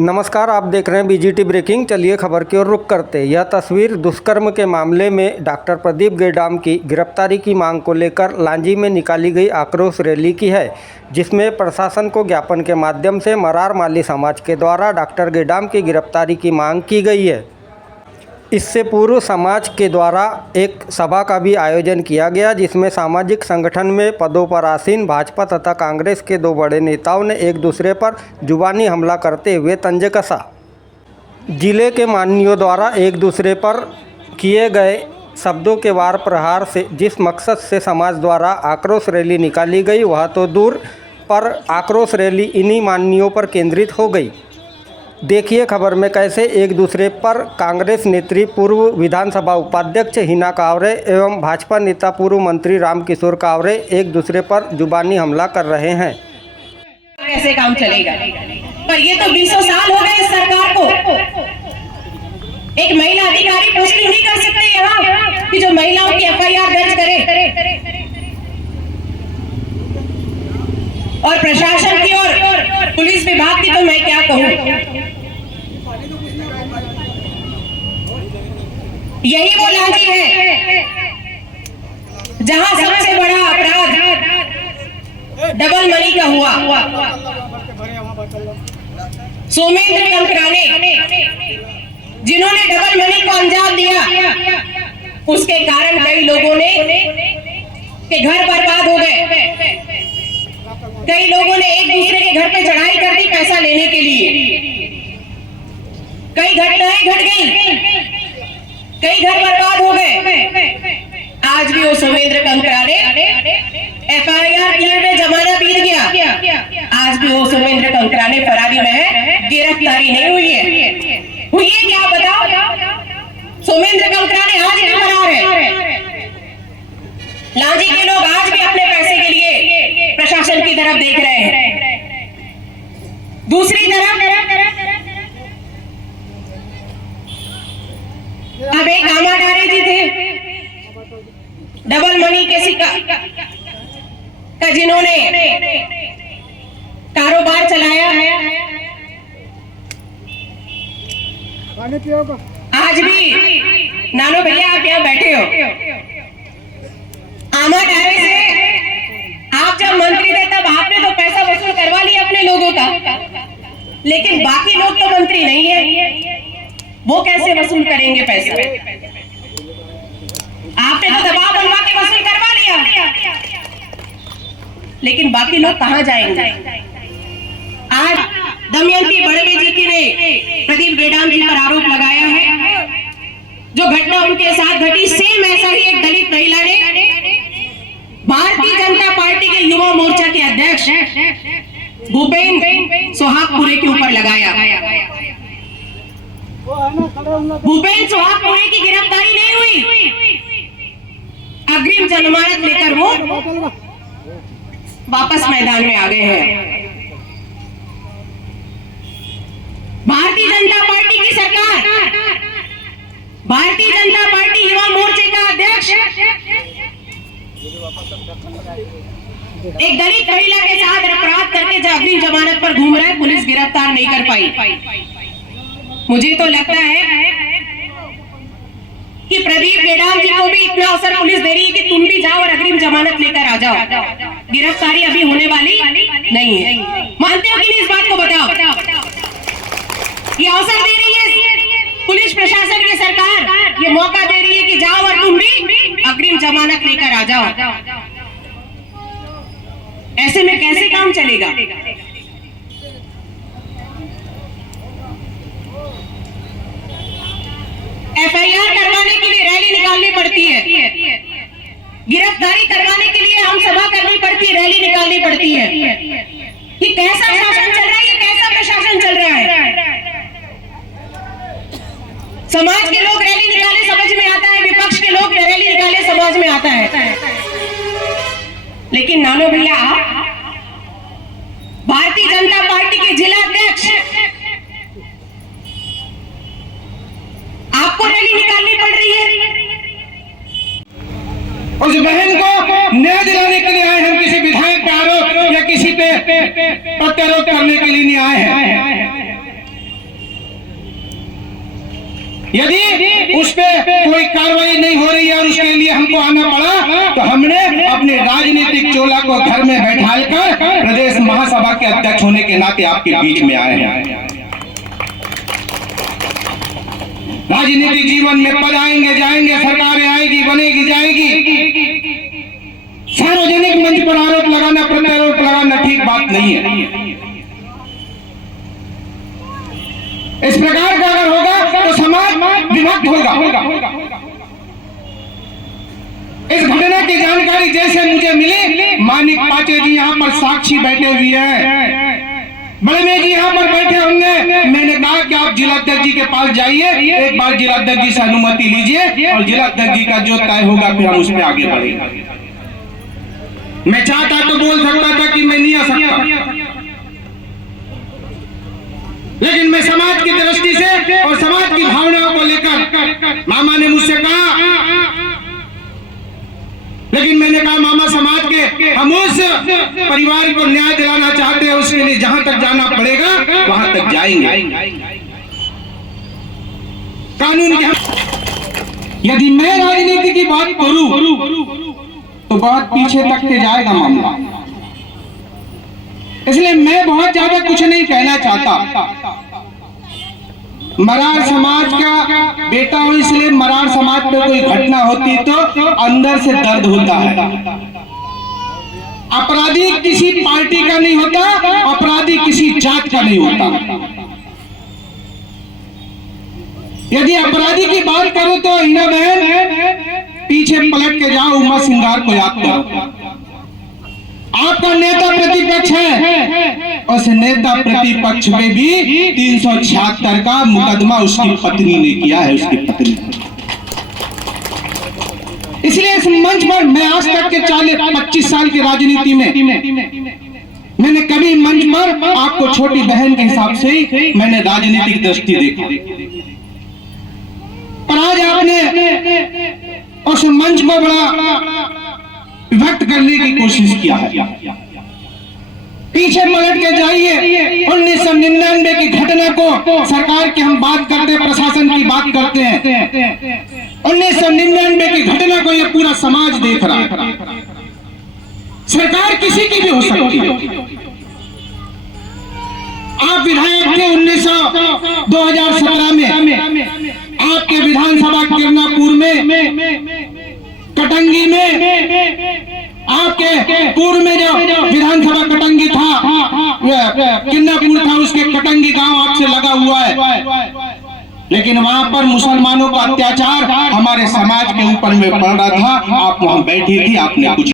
नमस्कार, आप देख रहे हैं बीजीटी ब्रेकिंग। चलिए खबर की ओर रुख करते। यह तस्वीर दुष्कर्म के मामले में डॉक्टर प्रदीप गेडाम की गिरफ्तारी की मांग को लेकर लांजी में निकाली गई आक्रोश रैली की है, जिसमें प्रशासन को ज्ञापन के माध्यम से मरार माली समाज के द्वारा डॉक्टर गेडाम की गिरफ्तारी की मांग की गई है। इससे पूर्व समाज के द्वारा एक सभा का भी आयोजन किया गया, जिसमें सामाजिक संगठन में पदों पर आसीन भाजपा तथा कांग्रेस के दो बड़े नेताओं ने एक दूसरे पर जुबानी हमला करते हुए तंज कसा। जिले के माननीयों द्वारा एक दूसरे पर किए गए शब्दों के वार प्रहार से जिस मकसद से समाज द्वारा आक्रोश रैली निकाली गई, वह तो दूर पर आक्रोश रैली इन्हीं माननीयों पर केंद्रित हो गई। देखिए खबर में कैसे एक दूसरे पर कांग्रेस नेत्री पूर्व विधानसभा उपाध्यक्ष हिना कावरे एवं भाजपा नेता पूर्व मंत्री रामकिशोर कावरे एक दूसरे पर जुबानी हमला कर रहे हैं। कैसे काम चलेगा? पर ये तो 20 साल हो गए इस सरकार को। एक महिला अधिकारी पुष्टि नहीं कर सकते यहाँ कि जो महिलाओं की एफआईआर दर्ज करे। और प्रशासन की और पुलिस विभाग की तो मैं क्या कहूँ। यही वो लांजी है जहां सबसे बड़ा अपराध डबल मनी का हुआ। सोमेंद्र कंकराने जिन्होंने डबल मनी को अंजाम दिया, उसके कारण कई लोगों ने के घर बर्बाद हो गए। कई लोगों ने एक दूसरे के घर पे चढ़ाई कर दी पैसा लेने के लिए। कई घटनाएं घट गई, कई घर बर्बाद हो गए। आज भी वो सोमेंद्र कंकराने एफआईआर किए हुए जमाना बीत गया। आज भी वो सोमेंद्र कंकराने फरारी में है, गिरफ्तारी नहीं हुई है। हुई है क्या बताओ? सोमेंद्र कंकराने आज भी फरार है। लांजी के लोग आज भी अपने पैसे के लिए प्रशासन की तरफ देख रहे हैं। दूसरी तरफ अब एक आमाडारे जी थे डबल मनी के शिकार का, जिन्होंने कारोबार चलाया है। आज भी नानो भैया आप यहाँ बैठे हो। आमाडारे से आप जब मंत्री थे तब आपने तो पैसा वसूल करवा लिया अपने लोगों का, लेकिन बाकी लोग तो मंत्री नहीं है, वो कैसे वसूल करेंगे पैसा? आपने तो दबाव बनवा के वसूल करवा लिया, लेकिन बाकी लोग कहां जाएंगे? आज दमयंती बड़वे जी की ने प्रदीप गेडाम जी पर आरोप लगाया है। जो घटना उनके साथ घटी, सेम ऐसा ही एक दलित महिला ने भारतीय जनता पार्टी के युवा मोर्चा के अध्यक्ष भूपेन सोहागपुरे के ऊपर लगाया। भूपेन सोहागपुरे की गिरफ्तारी नहीं हुई, अग्रिम जमानत लेकर वो वापस मैदान में आ गए हैं। भारतीय जनता पार्टी की सरकार, भारतीय जनता पार्टी युवा मोर्चे का अध्यक्ष एक दलित महिला के साथ अपराध करके जो अग्रिम जमानत पर घूम रहा है, पुलिस गिरफ्तार नहीं कर पाई। मुझे तो लगता है कि प्रदीप गेडाम जी को भी इतना अवसर पुलिस दे रही है कि तुम भी जाओ और अग्रिम जमानत लेकर आ जाओ। गिरफ्तारी अभी होने वाली नहीं है। मानते हो कि नहीं? इस बात को बताओ। ये अवसर दे रही है पुलिस प्रशासन की सरकार, ये मौका दे रही है कि जाओ और तुम भी अग्रिम जमानत लेकर आ जाओ। ऐसे में कैसे काम चलेगा? एफआईआर करवाने के लिए रैली निकालनी पड़ती है, गिरफ्तारी करवाने के लिए हम सभा करनी पड़ती है, रैली निकालनी पड़ती है। ये कैसा शासन चल रहा है? ये कैसा प्रशासन चल रहा है? समाज के लोग रैली निकाले समझ में आता है, विपक्ष के लोग रैली निकाले समझ में आता है, लेकिन नानो भैया भारतीय जनता पार्टी के जिला अध्यक्ष, आपको रैली निकालनी पड़ रही है। उस बहन को न्याय दिलाने के लिए आए, हम किसी विधायक पे आरोप या किसी पे प्रत्यारोप करने के लिए नहीं आए हैं। को घर में बैठाकर प्रदेश महासभा के अध्यक्ष होने के नाते आपके बीच में आए हैं। राजनीतिक जीवन में पद आएंगे जाएंगे, सरकारें आएगी बनेगी जाएगी, सार्वजनिक मंच पर आरोप लगाना प्रत्यारोप लगाना ठीक बात नहीं है। इस प्रकार का अगर होगा तो समाज विभक्त होगा। इस घटना की जानकारी जैसे मुझे मिली, मानिक पाचे जी यहाँ पर साक्षी बैठे हुए हैं, बड़े में जी यहाँ पर बैठे होंगे। मैंने कहा कि आप जिलाध्यक्ष जी के पास जाइए, एक बार जिलाध्यक्ष जी से अनुमति लीजिए और जिलाध्यक्ष जी का जो तय होगा फिर हम उस पर आगे बढ़ेंगे। मैं चाहता तो बोल सकता था कि मैं नहीं आ सकता, लेकिन मैं समाज की दृष्टि से और समाज की भावनाओं को लेकर मामा ने मुझसे कहा, लेकिन मैंने कहा मामा समाज के हम उस परिवार को न्याय दिलाना चाहते हैं, उसके लिए जहां तक जाना पड़ेगा वहां तक जाएंगे। कानून के यदि मैं राजनीति की बात करूं तो बहुत पीछे तक के जाएगा मामला, इसलिए मैं बहुत ज्यादा कुछ नहीं कहना चाहता। मरार समाज का बेटा हूं, इसलिए मरार समाज पे कोई घटना होती तो अंदर से दर्द होता है। अपराधी किसी पार्टी का नहीं होता, अपराधी किसी जात का नहीं होता। यदि अपराधी की बात करूं तो हिना बहन पीछे पलट के जाओ, उमा सिंगार को याद करो। आपका नेता प्रतिपक्ष है, उस नेता प्रतिपक्ष में भी 376 का मुकदमा उसकी पत्नी ने किया है, उसकी पत्नी। इसलिए इस मंच पर मैं आज तक के 40-25 साल की राजनीति में मैंने कभी मंच पर आपको छोटी बहन के हिसाब से ही मैंने राजनीतिक दृष्टि देखी, पर आज आपने उस मंच को बड़ा विभक्त करने की कोशिश किया है। पीछे पलट के जाइए, 1999 की घटना को सरकार की हम बात करते हैं, प्रशासन की बात करते हैं। 1999 की घटना को ये पूरा समाज देख रहा है। सरकार किसी की भी हो सकती है। आप विधायक थे 2017 में, आपके विधानसभा किरनापुर में, कटंगी में, आपके पूर्व में जो विधानसभा कटंगी था, किरनापुर था, उसके कटंगी गांव आपसे लगा हुआ है, लेकिन वहां पर मुसलमानों का अत्याचार हमारे समाज के ऊपर में पड़ रहा था। आप वहां बैठी थी, आपने कुछ